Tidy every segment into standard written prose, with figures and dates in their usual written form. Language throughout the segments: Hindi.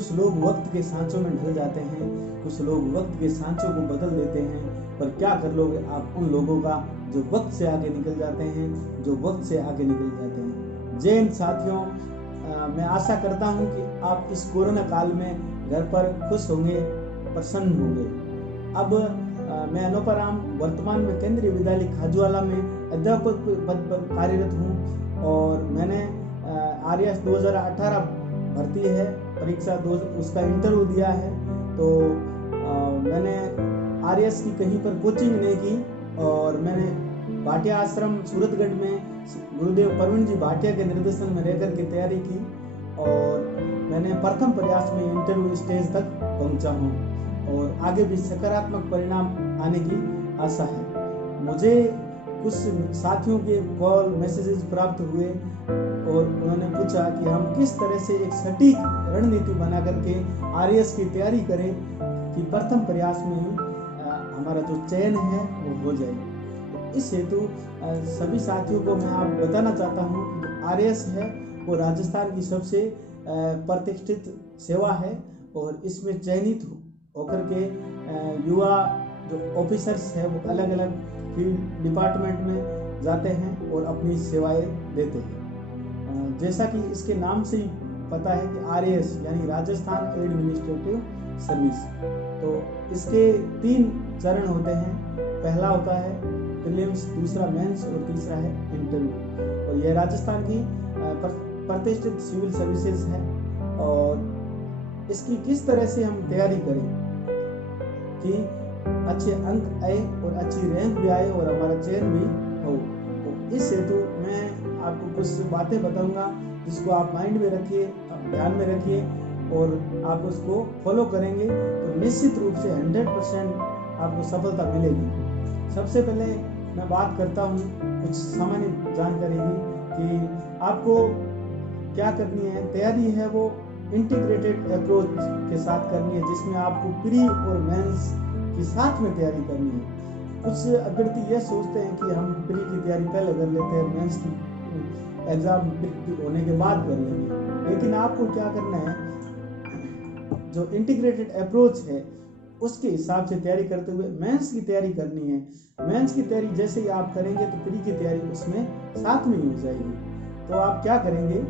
कुछ लोग वक्त के सांचों में ढल जाते हैं, कुछ लोग वक्त के सांचों को बदल देते हैं, पर क्या कर लोगे आप उन लोगों का जो वक्त से आगे निकल जाते हैं, जो वक्त से आगे निकल जाते हैं। जय हिंद साथियों, मैं आशा करता हूं कि आप इस कोरोना काल में घर पर खुश होंगे, प्रसन्न होंगे। अब मैं अनुपराम वर्तमान में केंद्रीय विद्यालय खाजुवाला में अध्यापक पद पर कार्यरत हूँ और मैंने आरएएस 2018 भर्ती है परीक्षा उसका इंटरव्यू दिया है। तो मैंने आरएएस की कहीं पर कोचिंग नहीं की और मैंने भाटिया आश्रम सूरतगढ़ में गुरुदेव प्रवीण जी भाटिया के निर्देशन में रहकर के तैयारी की और मैंने प्रथम प्रयास में इंटरव्यू स्टेज तक पहुंचा हूं और आगे भी सकारात्मक परिणाम आने की आशा है। मुझे कुछ साथियों के कॉल मैसेजेस प्राप्त हुए और उन्होंने पूछा कि हम किस तरह से एक सटीक रणनीति बना करके आरएएस की तैयारी करें कि प्रथम प्रयास में ही हमारा जो चयन है वो हो जाए। इस हेतु सभी साथियों को मैं आप बताना चाहता हूँ कि आरएएस है वो राजस्थान की सबसे प्रतिष्ठित सेवा है और इसमें चयनित होकर के युवा जो ऑफिसर्स है वो अलग अलग फील्ड डिपार्टमेंट में जाते हैं और अपनी सेवाएं देते हैं। जैसा कि इसके नाम से ही पता है कि आरएएस यानी राजस्थान एडमिनिस्ट्रेटिव सर्विस, तो इसके 3 चरण होते हैं। पहला होता है प्रीलिम्स, दूसरा मेंस और तीसरा है इंटरव्यू। और यह राजस्थान की प्रतिष्ठित सिविल सर्विसेज है और इसकी किस तरह से हम तैयारी करें कि अच्छे अंक आए और अच्छी रैंक भी आए और हमारा चयन भी हो। तो इस हेतु मैं आपको कुछ बातें बताऊंगा जिसको आप माइंड में रखिए, ध्यान में रखिए और आप उसको फॉलो करेंगे तो निश्चित रूप से 100% आपको सफलता मिलेगी। सबसे पहले मैं बात करता हूँ कुछ सामान्य जानकारी की कि आपको क्या करनी है। तैयारी है वो इंटीग्रेटेड अप्रोच के साथ करनी है जिसमें आपको प्री और मेंस की साथ में तैयारी करनी है। कुछ अभ्यर्थी ये सोचते हैं कि हम प्री की तैयारी पहले कर लेते हैं, मेंस की एग्जाम होने के बाद कर लेंगे, लेकिन आपको क्या करना है, जो इंटीग्रेटेड अप्रोच है उसके हिसाब से तैयारी करते हुए मेंस की तैयारी करनी है। मेंस की तैयारी जैसे ही आप करेंगे तो प्री की तैयारी उसमें साथ में ही हो जाएगी। तो आप क्या करेंगे,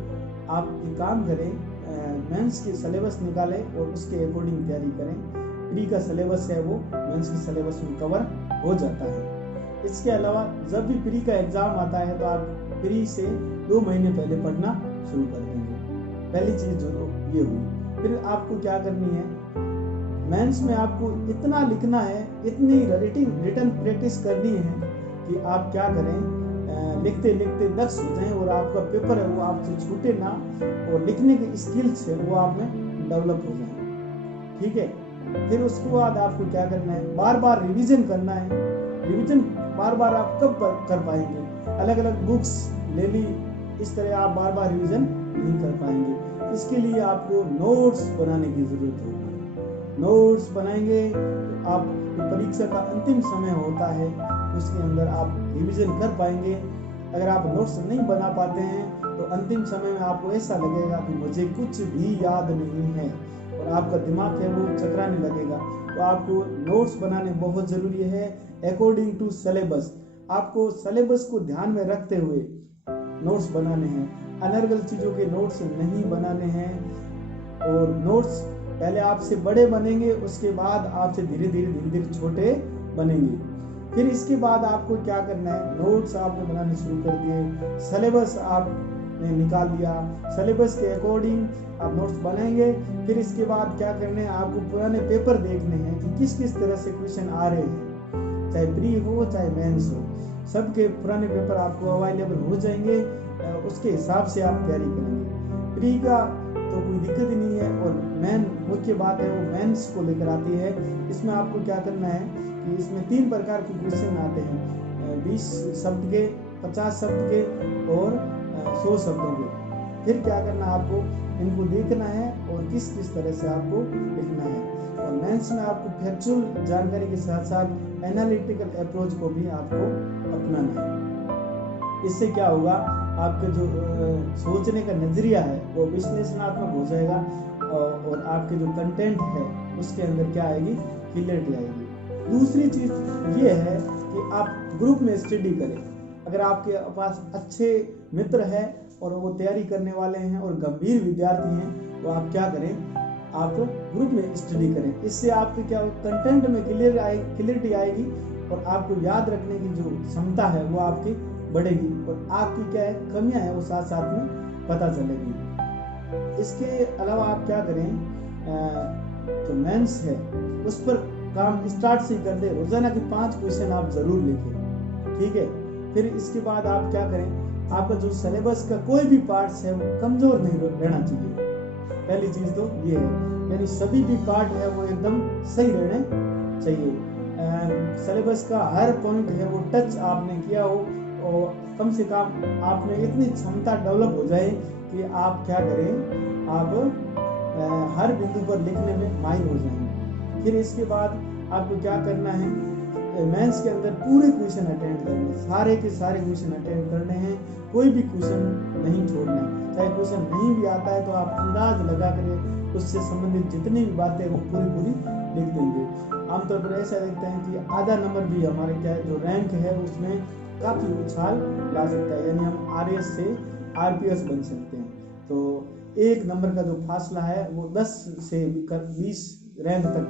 आप एक काम करें, मेंस की सिलेबस निकालें और उसके अकॉर्डिंग तैयारी करें। प्री का सिलेबस है वो मेंस की सिलेबस में कवर हो जाता है। इसके अलावा जब भी प्री का एग्जाम आता है तो आप प्री से 2 महीने पहले पढ़ना शुरू कर देंगे। पहली चीज जो ये हुई। फिर आपको क्या करनी है, मेंस में आपको इतना लिखना है, इतनी रिटन प्रैक्टिस करनी है कि आप क्या करें, लिखते लिखते दक्ष हो जाएं और आपका पेपर है वो आपसे छूटे ना और लिखने की स्किल्स है वो आप में डेवलप हो जाए। ठीक है। फिर उसके बाद आपको क्या करना है, बार बार रिवीजन करना है। रिवीजन बार बार आप कब कर पाएंगे, अलग अलग बुक्स ले ली, इस तरह आप बार बार रिवीजन नहीं कर पाएंगे। इसके लिए आपको नोट्स बनाने की जरूरत होगी। नोट्स बनाएंगे तो आप परीक्षा का अंतिम समय होता है उसके अंदर आप रिवीजन कर पाएंगे। अगर आप नोट्स नहीं बना पाते हैं तो अंतिम समय में आपको ऐसा लगेगा कि मुझे कुछ भी याद नहीं है और आपका दिमाग है वो चकराने लगेगा। तो आपको नोट्स बनाने बहुत जरूरी है अकॉर्डिंग टू सिलेबस। आपको सिलेबस को ध्यान में रखते हुए नोट्स बनाने हैं, अनर्गल चीजों के नोट्स नहीं बनाने हैं। और नोट्स पहले आपसे बड़े बनेंगे, उसके बाद आपसे धीरे धीरे छोटे बनेंगे। फिर इसके बाद आपको क्या करना है, नोट्स आपने बनाने शुरू कर दिए, सिलेबस आपने निकाल दिया, सिलेबस के अकॉर्डिंग आप नोट्स बनाएंगे। फिर इसके बाद क्या करना है, आपको पुराने पेपर देखने हैं कि किस किस तरह से क्वेश्चन आ रहे हैं, चाहे प्री हो चाहे मेंस हो, सबके पुराने पेपर आपको अवेलेबल हो जाएंगे। उसके हिसाब से आप तैयारी करेंगे। प्री का तो कोई दिक्कत ही नहीं है और मेन मुख्य बात है वो मेंस को लेकर आती है। इसमें आपको क्या करना है कि इसमें 3 प्रकार के क्वेश्चन आते हैं, 20 शब्द के, 50 शब्द के और 100 शब्दों के। फिर क्या करना है, आपको इनको देखना है और किस किस तरह से आपको लिखना है। और मेंस में आपको फैक्चुअल जानकारी के साथ साथ एनालिटिकल अप्रोच को भी आपको अपनाना है। इससे क्या होगा, आपका जो सोचने का नजरिया है वो विश्लेषणात्मक हो जाएगा। और आपके जो कंटेंट है उसके अंदर क्या आएगी, क्लियरिटी आएगी। दूसरी चीज़ ये है कि आप ग्रुप में स्टडी करें। अगर आपके पास अच्छे मित्र हैं और वो तैयारी करने वाले हैं और गंभीर विद्यार्थी हैं, तो आप क्या करें, आप ग्रुप में स्टडी करें। इससे आपके क्या कंटेंट में क्लियरिटी आएगी और आपको याद रखने की जो क्षमता है वो आपकी बढ़ेगी और आपकी क्या है कमियां हैं वो साथ साथ में पता चलेगी। इसके अलावा आप क्या करें, जो मेंस है उस पर काम स्टार्ट से ही कर दे। रोजाना के 5 क्वेश्चन आप जरूर लिखें, ठीक है। फिर इसके बाद आप क्या करें, आपका जो सिलेबस का कोई भी पार्ट्स है वो कमजोर नहीं रहना चाहिए। पहली चीज तो ये है, यानी सभी भी पार्ट है वो एकदम सही रहने चाहिए। सिलेबस का हर पॉइंट है वो टच आपने किया हो और कम से कम आपने इतनी क्षमता डेवलप हो जाए कि आप क्या करें, आप हर बिंदु पर लिखने में माहिर हो जाएंगे। फिर इसके बाद आपको क्या करना है, मेंस के अंदर पूरे क्वेश्चन अटेंड करने, सारे के सारे क्वेश्चन अटेंड करने हैं, कोई भी क्वेश्चन नहीं छोड़ना है। चाहे क्वेश्चन नहीं भी आता है तो आप अंदाज लगा कर उससे संबंधित जितनी भी बातें वो पूरी लिख देंगे। आमतौर पर ऐसा देखते हैं कि आधा नंबर भी हमारे क्या है जो रैंक है उसमें काफी उछाल ला सकता है, यानी हम RS से RPS बन सकते हैं। तो 1 नंबर का जो फासला है वो 10 से 20 रैंक तक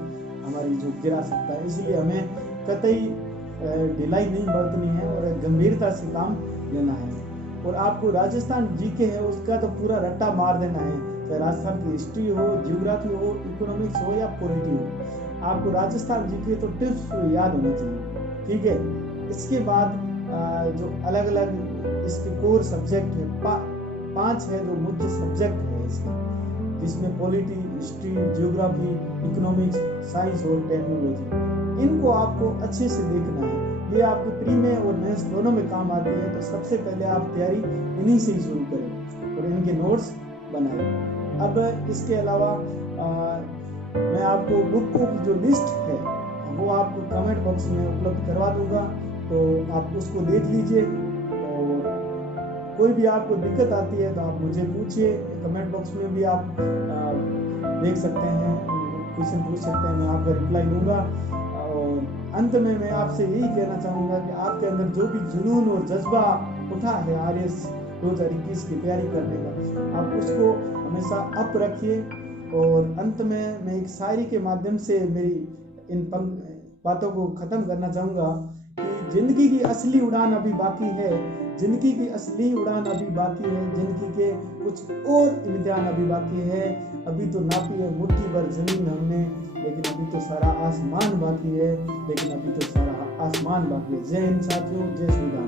हमारी जो गिरा सकता है। इसलिए हमें कतई ढिलाई नहीं बरतनी है और गंभीरता से काम लेना है। और आपको राजस्थान जीके है उसका तो पूरा रट्टा मार देना है, चाहे राजस्थान की हिस्ट्री हो, जियोग्राफी हो, इकोनॉमिक्स हो या पॉलिटी हो, आपको राजस्थान जीके तो टिप्स याद होना चाहिए, ठीक है। इसके बाद जो अलग अलग इसके कोर सब्जेक्ट है 5 है जो मुख्य सब्जेक्ट है इसके, जिसमें polity, history, geography, economics, science और टेक्नोलॉजी, इनको आपको अच्छे से देखना है। ये आपके प्री में और मेंस दोनों में काम आती है। तो सबसे पहले आप तैयारी इन्हीं से ही शुरू करें और इनके नोट्स बनाएं। अब इसके अलावा मैं आपको बुक की जो लिस्ट है वो आपको कमेंट बॉक्स में उपलब्ध करवा दूंगा, तो आप उसको देख लीजिए। और कोई भी आपको दिक्कत आती है तो आप मुझे पूछिए, कमेंट बॉक्स में भी आप देख सकते हैं, क्वेश्चन पूछ सकते हैं, मैं आपका रिप्लाई दूंगा। और अंत में मैं आपसे यही कहना चाहूँगा कि आपके अंदर जो भी जुनून और जज्बा उठा है RS 2021 की तैयारी करने का, आप उसको हमेशा अप रखिए। और अंत में मैं एक शायरी के माध्यम से मेरी इन बातों को ख़त्म करना चाहूँगा कि जिंदगी की असली उड़ान अभी बाकी है, जिंदगी की असली उड़ान अभी बाकी है, जिंदगी के कुछ और इम्तिहान अभी बाकी है। अभी तो नापी है मुट्ठी भर जमीन हमने, लेकिन अभी तो सारा आसमान बाकी है, लेकिन अभी तो सारा आसमान बाकी है। जय हिंद साथियों, जय श्री राम।